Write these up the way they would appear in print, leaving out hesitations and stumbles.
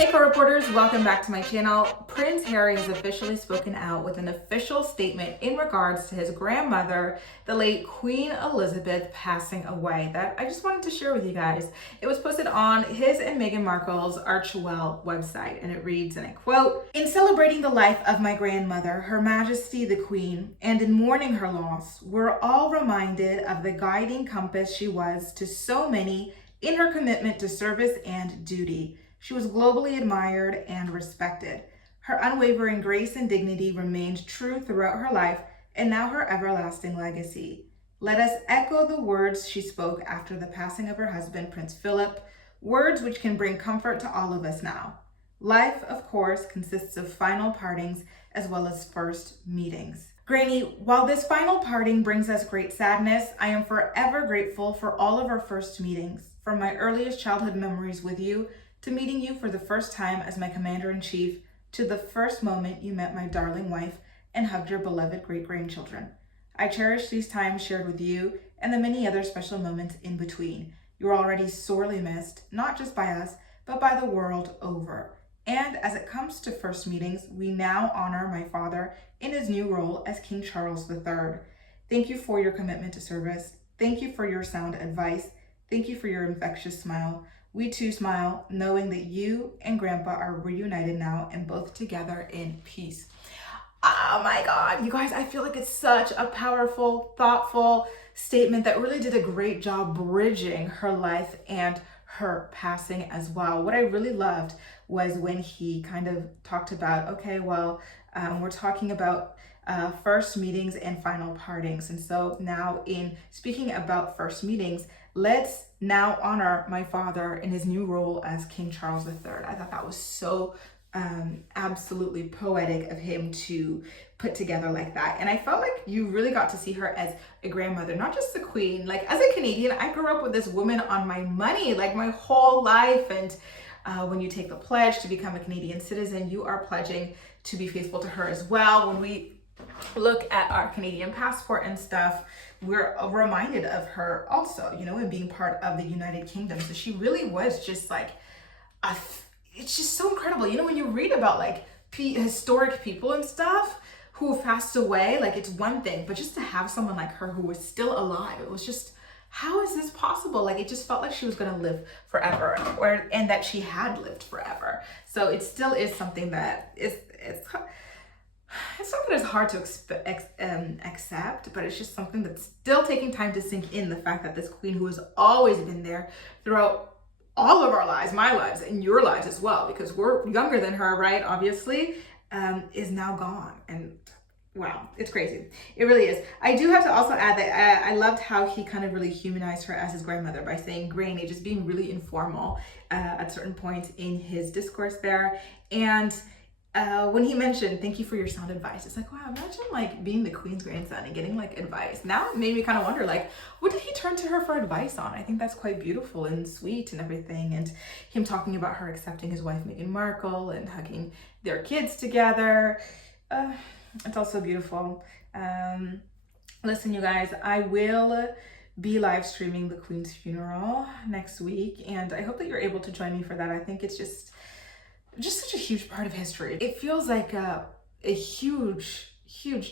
Hey co-reporters, welcome back to my channel. Prince Harry has officially spoken out with an official statement in regards to his grandmother, the late Queen Elizabeth, passing away that I just wanted to share with you guys. It was posted on his and Meghan Markle's Archewell website, and it reads, and I quote, "In celebrating the life of my grandmother, Her Majesty the Queen, and in mourning her loss, we're all reminded of the guiding compass she was to so many in her commitment to service and duty. She was globally admired and respected. Her unwavering grace and dignity remained true throughout her life and now her everlasting legacy. Let us echo the words she spoke after the passing of her husband, Prince Philip, words which can bring comfort to all of us now. Life, of course, consists of final partings as well as first meetings. Granny, while this final parting brings us great sadness, I am forever grateful for all of our first meetings, from my earliest childhood memories with you, to meeting you for the first time as my commander-in-chief, to the first moment you met my darling wife and hugged your beloved great-grandchildren. I cherish these times shared with you and the many other special moments in between. You are already sorely missed, not just by us, but by the world over. And as it comes to first meetings, we now honor my father in his new role as King Charles III. Thank you for your commitment to service. Thank you for your sound advice. Thank you for your infectious smile. We too smile, knowing that you and Grandpa are reunited now and both together in peace." Oh my God, you guys, I feel like it's such a powerful, thoughtful statement that really did a great job bridging her life and her passing as well. What I really loved was when he kind of talked about, okay, well, we're talking about first meetings and final partings. And so now in speaking about first meetings, let's now honor my father in his new role as King Charles III. I thought that was so absolutely poetic of him to put together like that. And I felt like you really got to see her as a grandmother, not just the queen. Like, as a Canadian, I grew up with this woman on my money, like my whole life. And when you take the pledge to become a Canadian citizen, you are pledging to be faithful to her as well. When we look at our Canadian passport and stuff, we're reminded of her also, you know, and being part of the United Kingdom. So she really was just like, it's just so incredible. You know, when you read about like historic people and stuff who have passed away, like it's one thing, but just to have someone like her who was still alive, it was just, how is this possible? Like, it just felt like she was going to live forever, and that she had lived forever. So it still is something that it's something that's hard to accept, but it's just something that's still taking time to sink in, the fact that this queen who has always been there throughout all of our lives, my lives and your lives as well, because we're younger than her, right? Obviously, is now gone. And wow, it's crazy. It really is. I do have to also add that I loved how he kind of really humanized her as his grandmother by saying Granny, just being really informal at certain points in his discourse there. And when he mentioned, "Thank you for your sound advice," it's like, wow, imagine like being the queen's grandson and getting like advice. Now it made me kind of wonder, like, what did he turn to her for advice on? I think that's quite beautiful and sweet and everything. And him talking about her accepting his wife, Meghan Markle, and hugging their kids together. It's also beautiful. Listen, you guys, I will be live streaming the Queen's funeral next week, and I hope that you're able to join me for that. I think it's just such a huge part of history. It feels like a huge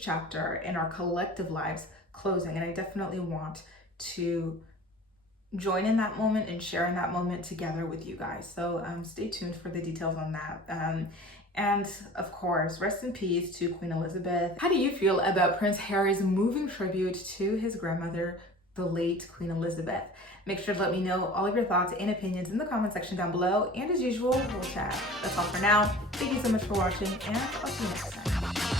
chapter in our collective lives closing, and I definitely want to join in that moment and share in that moment together with you guys. So stay tuned for the details on that. And of course, rest in peace to Queen Elizabeth. How do you feel about Prince Harry's moving tribute to his grandmother, the late Queen Elizabeth? Make sure to let me know all of your thoughts and opinions in the comment section down below. And as usual, we'll chat. That's all for now. Thank you so much for watching, and I'll see you next time.